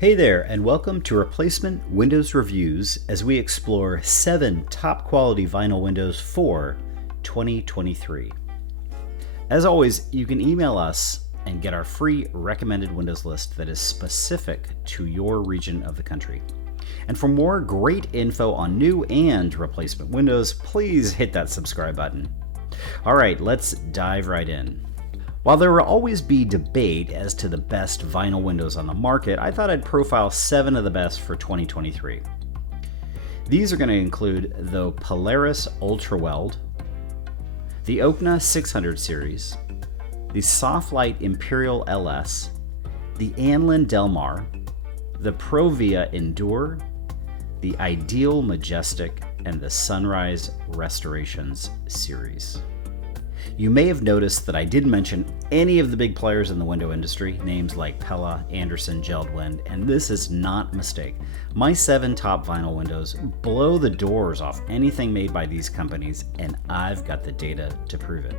Hey there, and welcome to Replacement Windows Reviews as we explore 7 top quality vinyl windows for 2023. As always, you can email us and get our free recommended windows list that is specific to your region of the country. And for more great info on new and replacement windows, please hit that subscribe button. All right, let's dive right in. While there will always be debate as to the best vinyl windows on the market, I thought I'd profile 7 of the best for 2023. These are going to include the Polaris UltraWeld, the Okna 600 series, the Soft-Lite Imperial LS, the Anlin Del Mar, the Provia Endure, the Ideal Majestic, and the Sunrise Restorations series. You may have noticed that I didn't mention any of the big players in the window industry, names like Pella, Andersen, JELD-WEN, and this is not a mistake. My 7 top vinyl windows blow the doors off anything made by these companies, and I've got the data to prove it.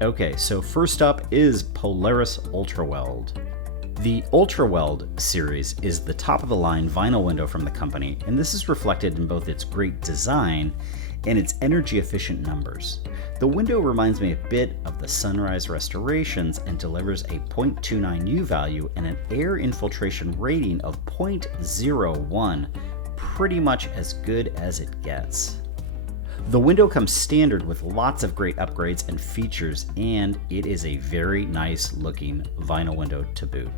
Okay, so first up is Polaris UltraWeld. The UltraWeld series is the top-of-the-line vinyl window from the company, and this is reflected in both its great design and its energy-efficient numbers. The window reminds me a bit of the Sunrise Restorations and delivers a 0.29 U value and an air infiltration rating of 0.01, pretty much as good as it gets. The window comes standard with lots of great upgrades and features, and it is a very nice looking vinyl window to boot.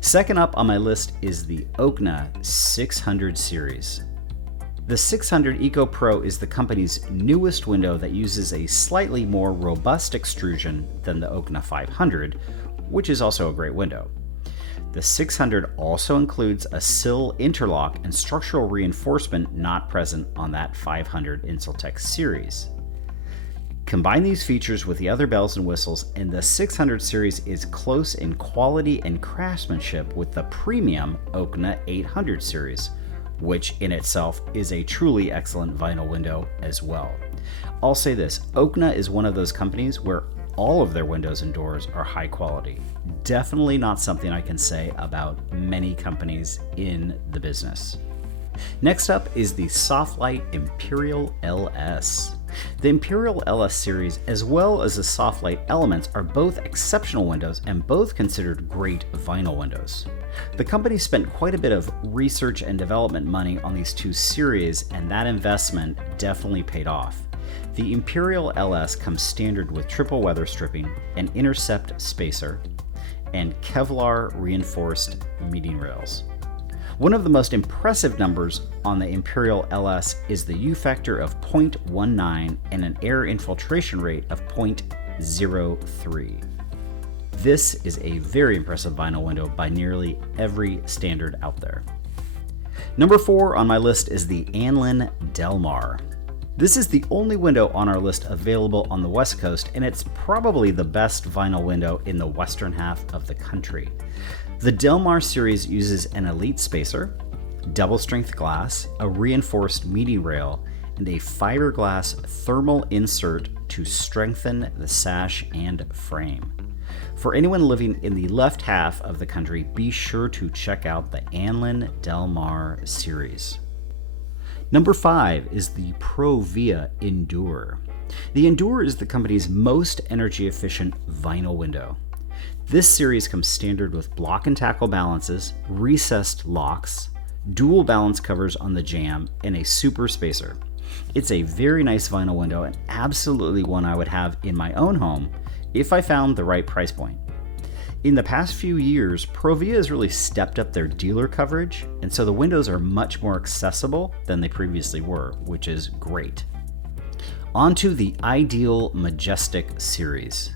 Second up on my list is the Okna 600 series. The 600 Eco Pro is the company's newest window that uses a slightly more robust extrusion than the Okna 500, which is also a great window. The 600 also includes a sill interlock and structural reinforcement not present on that 500 Insultex series. Combine these features with the other bells and whistles, and the 600 series is close in quality and craftsmanship with the premium Okna 800 series, which in itself is a truly excellent vinyl window as well. I'll say this, Okna is one of those companies where all of their windows and doors are high quality. Definitely not something I can say about many companies in the business. Next up is the Soft-Lite Imperial LS. The Imperial LS series, as well as the Soft-Lite Elements, are both exceptional windows and both considered great vinyl windows. The company spent quite a bit of research and development money on these 2 series, and that investment definitely paid off. The Imperial LS comes standard with triple weather stripping, an intercept spacer, and Kevlar reinforced meeting rails. One of the most impressive numbers on the Imperial LS is the U factor of 0.19 and an air infiltration rate of 0.03. This is a very impressive vinyl window by nearly every standard out there. Number 4 on my list is the Anlin Del Mar. This is the only window on our list available on the West Coast, and it's probably the best vinyl window in the western half of the country. The Del Mar series uses an elite spacer, double strength glass, a reinforced meeting rail, and a fiberglass thermal insert to strengthen the sash and frame. For anyone living in the left half of the country, be sure to check out the Anlin Del Mar series. Number 5 is the Provia Endure. The Endure is the company's most energy efficient vinyl window. This series comes standard with block and tackle balances, recessed locks, dual balance covers on the jamb, and a super spacer. It's a very nice vinyl window and absolutely one I would have in my own home if I found the right price point. In the past few years, Provia has really stepped up their dealer coverage, and so the windows are much more accessible than they previously were, which is great. On to the Ideal Majestic series.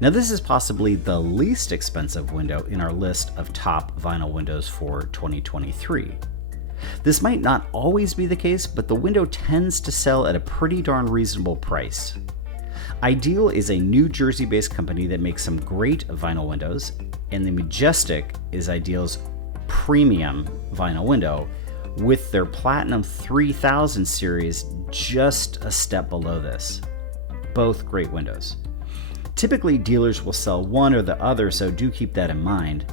Now this is possibly the least expensive window in our list of top vinyl windows for 2023. This might not always be the case, but the window tends to sell at a pretty darn reasonable price. Ideal is a New Jersey-based company that makes some great vinyl windows, and the Majestic is Ideal's premium vinyl window, with their Platinum 3000 series just a step below this. Both great windows. Typically, dealers will sell one or the other, so do keep that in mind.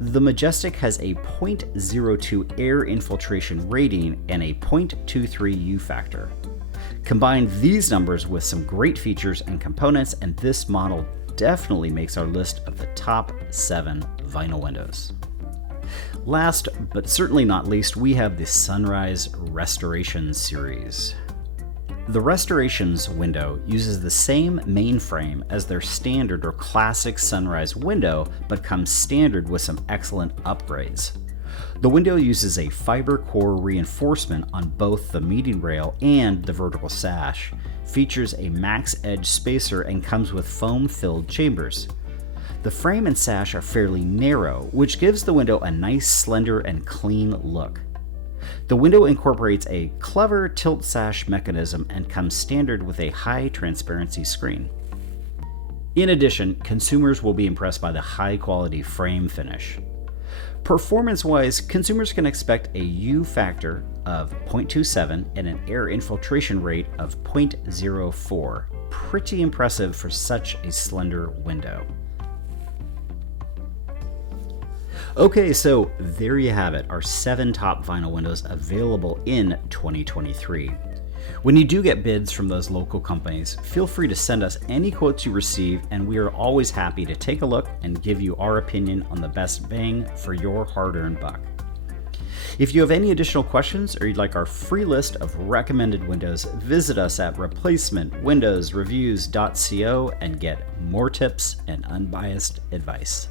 The Majestic has a 0.02 air infiltration rating and a 0.23 U factor. Combine these numbers with some great features and components, and this model definitely makes our list of the top 7 vinyl windows. Last, but certainly not least, we have the Sunrise Restoration series. The Restorations window uses the same main frame as their standard or classic Sunrise window, but comes standard with some excellent upgrades. The window uses a fiber core reinforcement on both the meeting rail and the vertical sash, features a max edge spacer, and comes with foam-filled chambers. The frame and sash are fairly narrow, which gives the window a nice, slender, and clean look. The window incorporates a clever tilt sash mechanism and comes standard with a high transparency screen. In addition, consumers will be impressed by the high-quality frame finish. Performance-wise, consumers can expect a U factor of 0.27 and an air infiltration rate of 0.04. Pretty impressive for such a slender window. Okay, so there you have it, our 7 top vinyl windows available in 2023. When you do get bids from those local companies, feel free to send us any quotes you receive, and we are always happy to take a look and give you our opinion on the best bang for your hard-earned buck. If you have any additional questions or you'd like our free list of recommended windows, visit us at replacementwindowsreviews.co and get more tips and unbiased advice.